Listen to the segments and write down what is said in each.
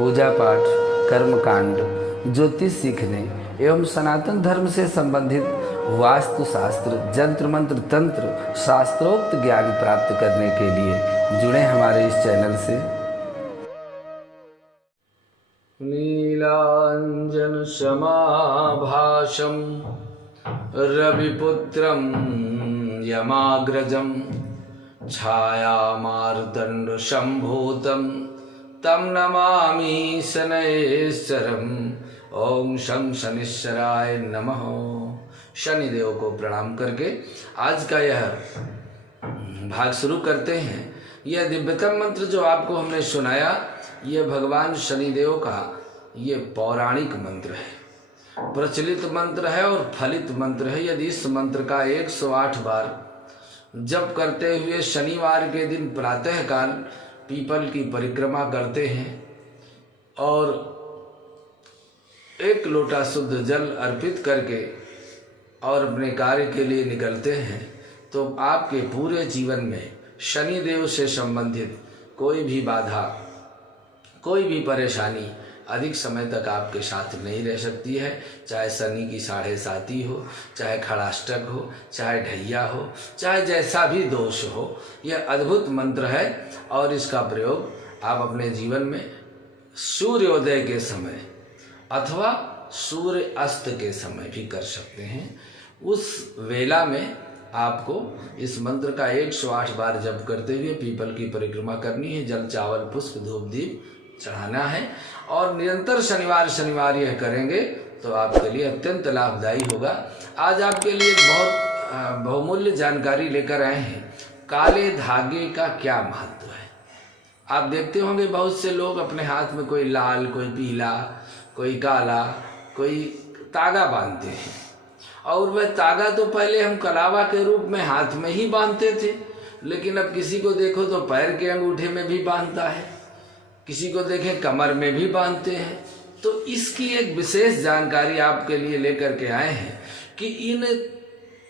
पूजा पाठ, कर्मकांड, ज्योतिष सीखने एवं सनातन धर्म से संबंधित वास्तु शास्त्र, जंत्र मंत्र, तंत्र, शास्त्रोक्त ज्ञान प्राप्त करने के लिए जुड़े हमारे इस चैनल से। नीलांजन समाभाषम रविपुत्रम यमाग्रजम छायामार्तंड संभूतम तम नमामि शनैश्चरम। ओम शं शनिश्चराय नमः। शनिदेव को प्रणाम करके आज का यह भाग शुरू करते हैं। यह दिव्यतम मंत्र जो आपको हमने सुनाया, यह भगवान शनिदेव का ये पौराणिक मंत्र है, प्रचलित मंत्र है और फलित मंत्र है। यदि इस मंत्र का 108 बार जप करते हुए शनिवार के दिन प्रातःकाल पीपल की परिक्रमा करते हैं और 1 लोटा शुद्ध जल अर्पित करके और अपने कार्य के लिए निकलते हैं, तो आपके पूरे जीवन में शनिदेव से संबंधित कोई भी बाधा, कोई भी परेशानी अधिक समय तक आपके साथ नहीं रह सकती है। चाहे शनि की 7.5 हो, चाहे खड़ाष्टक हो, चाहे ढैया हो, चाहे जैसा भी दोष हो, यह अद्भुत मंत्र है और इसका प्रयोग आप अपने जीवन में सूर्योदय के समय अथवा सूर्य अस्त के समय भी कर सकते हैं। उस वेला में आपको इस मंत्र का 108 बार जप करते हुए पीपल की परिक्रमा करनी है, जल चावल पुष्प धूप दीप चढ़ाना है और निरंतर शनिवार यह करेंगे तो आपके लिए अत्यंत लाभदायी होगा। आज आपके लिए बहुत बहुमूल्य जानकारी लेकर आए हैं। काले धागे का क्या महत्व है? आप देखते होंगे बहुत से लोग अपने हाथ में कोई लाल, कोई पीला, कोई काला, कोई तागा बांधते हैं और वह तागा तो पहले हम कलावा के रूप में हाथ में ही बांधते थे, लेकिन अब किसी को देखो तो पैर के अंगूठे में भी बांधता है, किसी को देखें कमर में भी बांधते हैं। तो इसकी एक विशेष जानकारी आपके लिए लेकर के आए हैं कि इन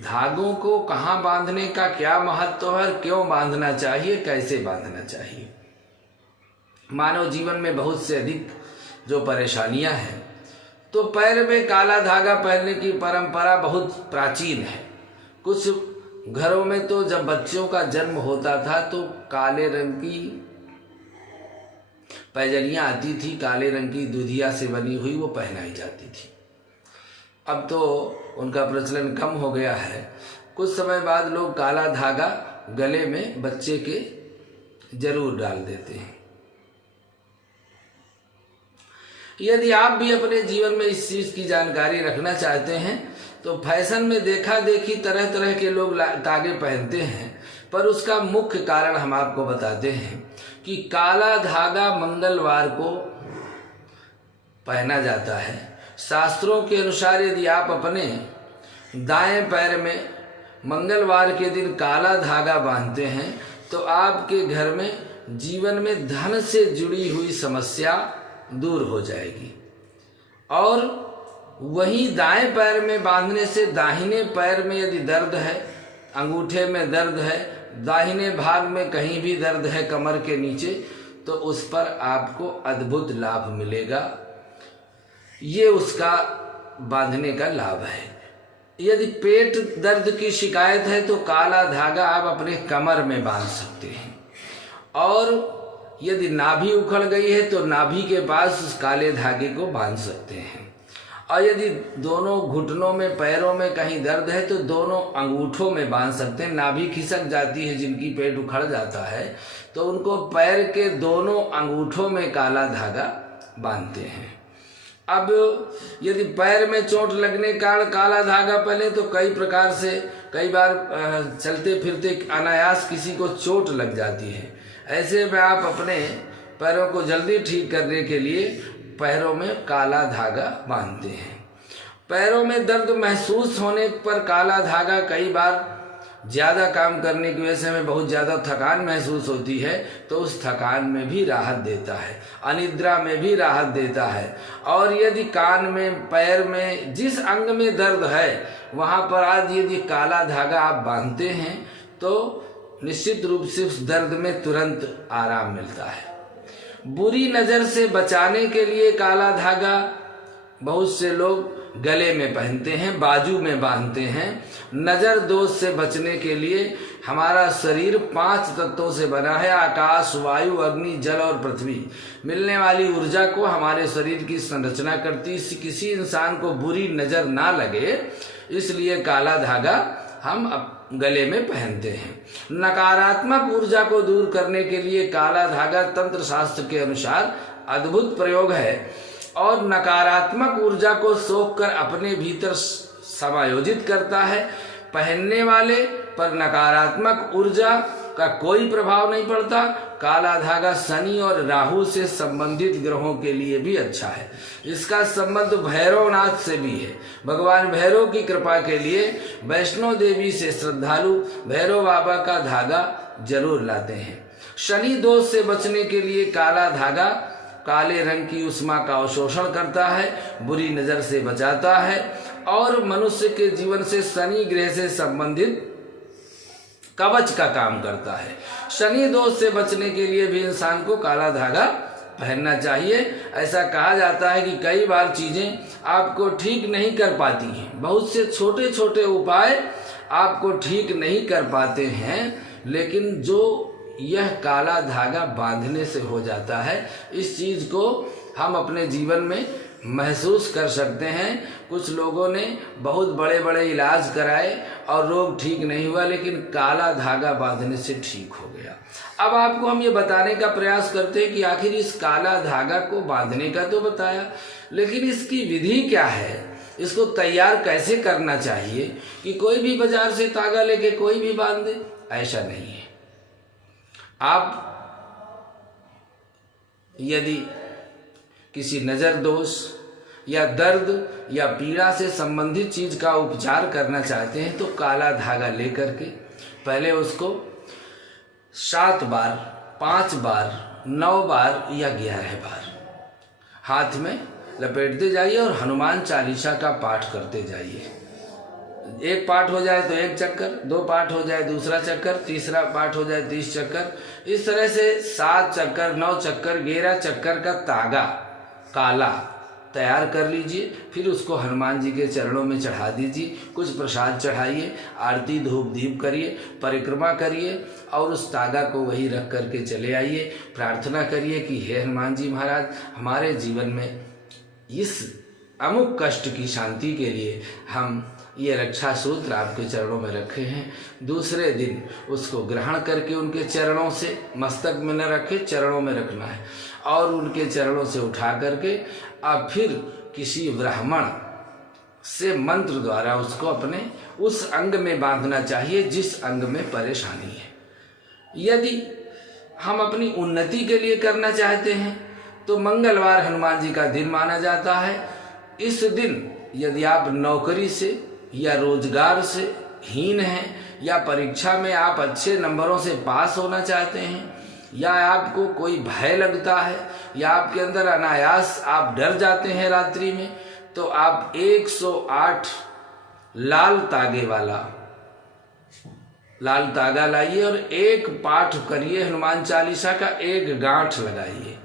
धागों को कहाँ बांधने का क्या महत्व है, क्यों बांधना चाहिए, कैसे बांधना चाहिए। मानव जीवन में बहुत से अधिक जो परेशानियां हैं, तो पैर में काला धागा पहनने की परंपरा बहुत प्राचीन है। कुछ घरों में तो जब बच्चों का जन्म होता था तो काले रंग की पैजनियाँ आती थी, काले रंग की दूधिया से बनी हुई, वो पहनाई जाती थी। अब तो उनका प्रचलन कम हो गया है। कुछ समय बाद लोग काला धागा गले में बच्चे के जरूर डाल देते हैं। यदि आप भी अपने जीवन में इस चीज की जानकारी रखना चाहते हैं तो फैशन में देखा देखी तरह तरह के लोग धागे पहनते हैं, पर उसका मुख्य कारण हम आपको बताते हैं कि काला धागा मंगलवार को पहना जाता है। शास्त्रों के अनुसार यदि आप अपने दाएं पैर में मंगलवार के दिन काला धागा बांधते हैं तो आपके घर में जीवन में धन से जुड़ी हुई समस्या दूर हो जाएगी। और वहीं दाएं पैर में बांधने से दाहिने पैर में यदि दर्द है, अंगूठे में दर्द है, दाहिने भाग में कहीं भी दर्द है कमर के नीचे, तो उस पर आपको अद्भुत लाभ मिलेगा। ये उसका बांधने का लाभ है। यदि पेट दर्द की शिकायत है तो काला धागा आप अपने कमर में बांध सकते हैं। और यदि नाभि उखड़ गई है तो नाभि के पास उस काले धागे को बांध सकते हैं। और यदि दोनों घुटनों में, पैरों में कहीं दर्द है तो दोनों अंगूठों में बांध सकते हैं। नाभि खिसक जाती है, जिनकी पेट उखड़ जाता है, तो उनको पैर के दोनों अंगूठों में काला धागा बांधते हैं। अब यदि पैर में चोट लगने के कारण काला धागा पहले, तो कई प्रकार से कई बार चलते फिरते अनायास किसी को चोट लग जाती है। ऐसे में आप अपने पैरों को जल्दी ठीक करने के लिए पैरों में काला धागा बांधते हैं। पैरों में दर्द महसूस होने पर काला धागा कई बार ज़्यादा काम करने की वजह से हमें बहुत ज़्यादा थकान महसूस होती है, तो उस थकान में भी राहत देता है, अनिद्रा में भी राहत देता है। और यदि कान में, पैर में, जिस अंग में दर्द है वहाँ पर आज यदि काला धागा आप बांधते हैं तो निश्चित रूप से उस दर्द में तुरंत आराम मिलता है। बुरी नज़र से बचाने के लिए काला धागा बहुत से लोग गले में पहनते हैं, बाजू में बांधते हैं। नज़र दोष से बचने के लिए हमारा शरीर 5 तत्वों से बना है, आकाश, वायु, अग्नि, जल और पृथ्वी। मिलने वाली ऊर्जा को हमारे शरीर की संरचना करती, किसी इंसान को बुरी नज़र ना लगे इसलिए काला धागा हम गले में पहनते हैं। नकारात्मक ऊर्जा को दूर करने के लिए काला धागा तंत्र शास्त्र के अनुसार अद्भुत प्रयोग है और नकारात्मक ऊर्जा को सोख कर अपने भीतर समायोजित करता है। पहनने वाले पर नकारात्मक ऊर्जा का कोई प्रभाव नहीं पड़ता। काला धागा शनि और राहु से संबंधित ग्रहों के लिए भी अच्छा है। इसका संबंध भैरवनाथ से भी है। भगवान भैरव की कृपा के लिए वैष्णो देवी से श्रद्धालु भैरव बाबा का धागा जरूर लाते हैं। शनि दोष से बचने के लिए काला धागा काले रंग की उष्मा का अवशोषण करता है, बुरी नज़र से बचाता है और मनुष्य के जीवन से शनि ग्रह से संबंधित कवच का काम करता है। शनि दोष से बचने के लिए भी इंसान को काला धागा पहनना चाहिए। ऐसा कहा जाता है कि कई बार चीज़ें आपको ठीक नहीं कर पाती हैं, बहुत से छोटे छोटे उपाय आपको ठीक नहीं कर पाते हैं, लेकिन जो यह काला धागा बांधने से हो जाता है, इस चीज़ को हम अपने जीवन में महसूस कर सकते हैं। कुछ लोगों ने बहुत बड़े बड़े इलाज कराए और रोग ठीक नहीं हुआ, लेकिन काला धागा बांधने से ठीक हो गया। अब आपको हम ये बताने का प्रयास करते हैं कि आखिर इस काला धागा को बांधने का तो बताया, लेकिन इसकी विधि क्या है, इसको तैयार कैसे करना चाहिए कि कोई भी बाजार से धागा लेके कोई भी बांध दे, ऐसा नहीं है। आप यदि किसी नज़र दोष या दर्द या पीड़ा से संबंधित चीज़ का उपचार करना चाहते हैं तो काला धागा लेकर के पहले उसको 7 बार, 5 बार, 9 बार या 11 बार हाथ में लपेटते जाइए और हनुमान चालीसा का पाठ करते जाइए। एक पाठ हो जाए तो 1 चक्कर, 2 पाठ हो जाए दूसरा चक्कर, तीसरा पाठ हो जाए 30 चक्कर, इस तरह से 7 चक्कर, 9 चक्कर, 11 चक्कर का तागा काला तैयार कर लीजिए। फिर उसको हनुमान जी के चरणों में चढ़ा दीजिए, कुछ प्रसाद चढ़ाइए, आरती धूप दीप करिए, परिक्रमा करिए और उस तागा को वही रख करके चले आइए। प्रार्थना करिए कि हे हनुमान जी महाराज, हमारे जीवन में इस अमुक कष्ट की शांति के लिए हम ये रक्षा सूत्र आपके चरणों में रखे हैं। दूसरे दिन उसको ग्रहण करके उनके चरणों से, मस्तक में न रखे, चरणों में रखना है और उनके चरणों से उठा करके अब फिर किसी ब्राह्मण से मंत्र द्वारा उसको अपने उस अंग में बांधना चाहिए जिस अंग में परेशानी है। यदि हम अपनी उन्नति के लिए करना चाहते हैं तो मंगलवार हनुमान जी का दिन माना जाता है। इस दिन यदि आप नौकरी से या रोजगार से हीन हैं या परीक्षा में आप अच्छे नंबरों से पास होना चाहते हैं या आपको कोई भय लगता है या आपके अंदर अनायास आप डर जाते हैं रात्रि में, तो आप 108 लाल तागे वाला लाल तागा लाइए और 1 पाठ करिए हनुमान चालीसा का, 1 गांठ लगाइए,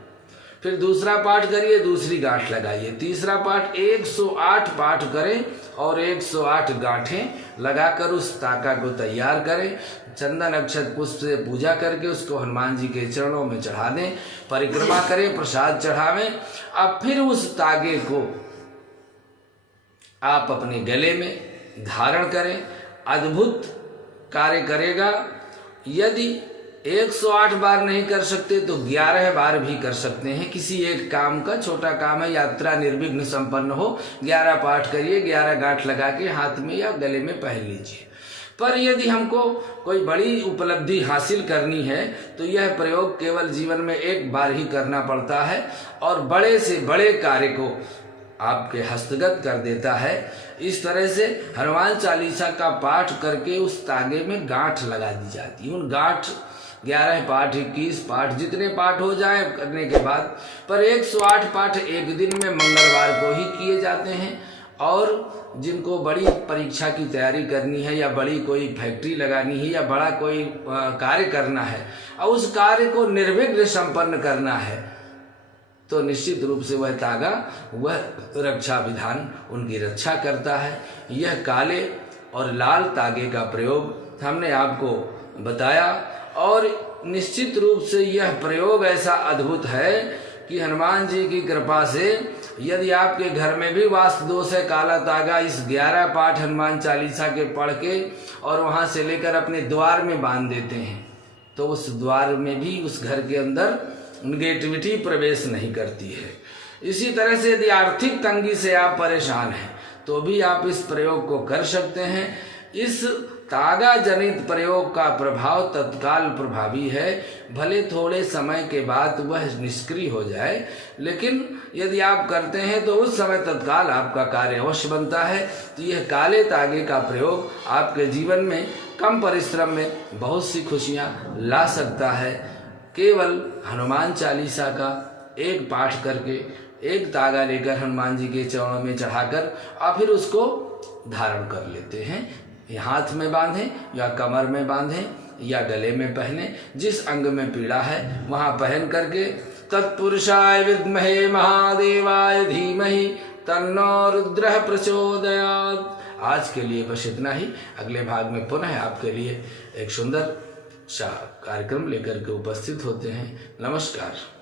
फिर दूसरा पाठ करिए, दूसरी गांठ लगाइए, तीसरा पाठ 108 पाठ करें और 108 गांठें लगाकर उस ताका को तैयार करें। चंदन अक्षत पुष्प से पूजा करके उसको हनुमान जी के चरणों में चढ़ा दें, परिक्रमा करें, प्रसाद चढ़ावें। अब फिर उस तागे को आप अपने गले में धारण करें, अद्भुत कार्य करेगा। यदि 108 बार नहीं कर सकते तो 11 बार भी कर सकते हैं। किसी एक काम का, छोटा काम है, यात्रा निर्विघ्न संपन्न हो, 11 पाठ करिए, 11 गांठ लगा के हाथ में या गले में पहन लीजिए। पर यदि हमको कोई बड़ी उपलब्धि हासिल करनी है तो यह प्रयोग केवल जीवन में एक बार ही करना पड़ता है और बड़े से बड़े कार्य को आपके हस्तगत कर देता है। इस तरह से हनुमान चालीसा का पाठ करके उस तागे में गांठ लगा दी जाती है। उन गांठ 11 पाठ, 21 पाठ, जितने पाठ हो जाए करने के बाद, पर 108 पाठ एक दिन में मंगलवार को ही किए जाते हैं और जिनको बड़ी परीक्षा की तैयारी करनी है या बड़ी कोई फैक्ट्री लगानी है या बड़ा कोई कार्य करना है और उस कार्य को निर्विघ्न संपन्न करना है, तो निश्चित रूप से वह तागा, वह रक्षा विधान उनकी रक्षा करता है। यह काले और लाल तागे का प्रयोग हमने आपको बताया और निश्चित रूप से यह प्रयोग ऐसा अद्भुत है कि हनुमान जी की कृपा से यदि आपके घर में भी वास्तु दोष है, काला तागा इस 11 पाठ हनुमान चालीसा के पढ़ के और वहाँ से लेकर अपने द्वार में बांध देते हैं, तो उस द्वार में भी, उस घर के अंदर नेगेटिविटी प्रवेश नहीं करती है। इसी तरह से यदि आर्थिक तंगी से आप परेशान हैं तो भी आप इस प्रयोग को कर सकते हैं। इस तागा जनित प्रयोग का प्रभाव तत्काल प्रभावी है, भले थोड़े समय के बाद वह निष्क्रिय हो जाए, लेकिन यदि आप करते हैं तो उस समय तत्काल आपका कार्य अवश्य बनता है। तो यह काले तागे का प्रयोग आपके जीवन में कम परिश्रम में बहुत सी खुशियां ला सकता है। केवल हनुमान चालीसा का एक पाठ करके, एक तागा लेकर हनुमान जी के चरणों में चढ़ाकर और फिर उसको धारण कर लेते हैं। हाथ में बांधें या कमर में बांधें या गले में पहने, जिस अंग में पीड़ा है वहाँ पहन करके तत्पुरुषाय विद्महे महादेवाय धीमहि तन्नो रुद्रः प्रचोदयात्। आज के लिए बस इतना ही। अगले भाग में पुनः आपके लिए एक सुंदर सा कार्यक्रम लेकर के उपस्थित होते हैं। नमस्कार।